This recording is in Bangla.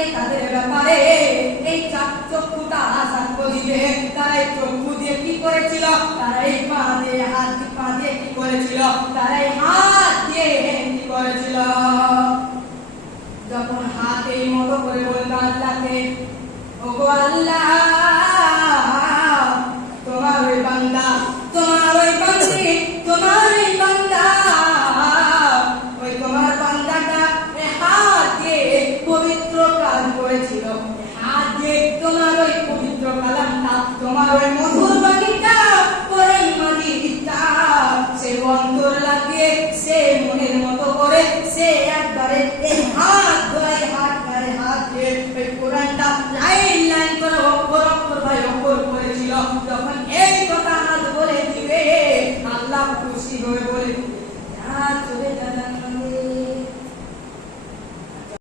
আজকে তাদের ব্যাপারে এই চক্ষুটা সাক্ষ্য দিবে। তারা এই চক্ষু দিয়ে কি করেছিল? তারা এই পা দিয়ে কি করেছিল? তারা এই হাত দিয়ে কি করেছিল? যখন হাত এই মতো করে বলল আল্লাহকে, ওগো আল্লাহ, তোমার ওই বান্দা, তোমার ওই বান্দি, তোমার ওই বান্দা, ওই তোমার বান্দাটা হাত দিয়ে পবিত্র কাজ করেছিল। হাত দিয়ে তোমার ওই পবিত্র কালামটা, তোমার ওই মধুর বাণীটা, ওই মাটিটা সে অন্তর লাগিয়ে সে